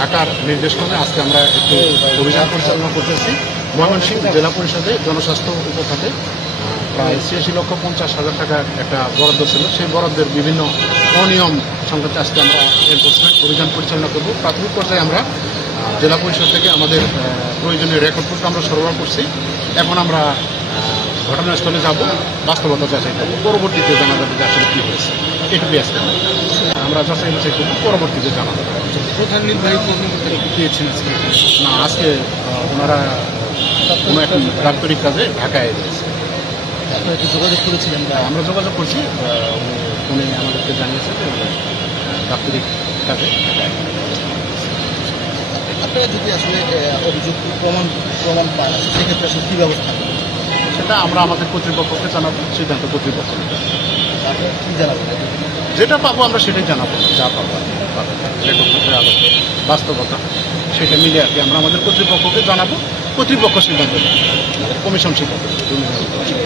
ঢাকার নির্দেশক্রমে আজকে আমরা একটু অভিযান পরিচালনা করতেছি। ময়মনসিংহ জেলা পরিষদে জনস্বাস্থ্য উপখাতে প্রায় ৮৬,৫০,০০০ টাকার একটা বরাদ্দ ছিল। সেই বরাদ্দের বিভিন্ন অনিয়ম সংক্রান্তে আজকে আমরা এনফোর্সমেন্ট অভিযান পরিচালনা করব। প্রাথমিক পর্যায়ে আমরা জেলা পরিষদ থেকে আমাদের প্রয়োজনীয় রেকর্ডপত্র আমরা সরবরাহ করছি। এখন আমরা ঘটনাস্থলে যাব, বাস্তবতা যাচাই করব, পরবর্তীতে জানা যাবে যে আসলে কী হয়েছে। এটুকুই আজকে আমরা যাচাই বাছাই করব, পরবর্তীতে জানা যাবে। প্রধান নির্বাহী কর্মকর্তা পেয়েছেন আজকে? না, আজকে ওনারা কোনো এক দাপ্তরিক কাজে ঢাকায় রয়েছে। আপনারা কি যোগাযোগ করেছিলেন? আমরা যোগাযোগ করছি, উনি আমাদেরকে জানিয়েছে যে দাপ্তরিক কাজে ঢাকায়। আপনারা যদি আসলে অভিযোগ প্রমাণ পান, সেক্ষেত্রে আসলে কী ব্যবস্থা নেবেন? সেটা আমরা আমাদের কর্তৃপক্ষকে জানাবো, সিদ্ধান্ত কর্তৃপক্ষ। আপনারা কী জানাবেন? যেটা পাবো আমরা সেটাই জানাবো, যা পাবো রেকর্ডপত্রের আলোকে বাস্তবতা সেটা মিলে আর কি আমরা আমাদের কর্তৃপক্ষকে জানাবো। কর্তৃপক্ষ সিদ্ধান্ত নেবে, কমিশন সিদ্ধান্ত নেবে।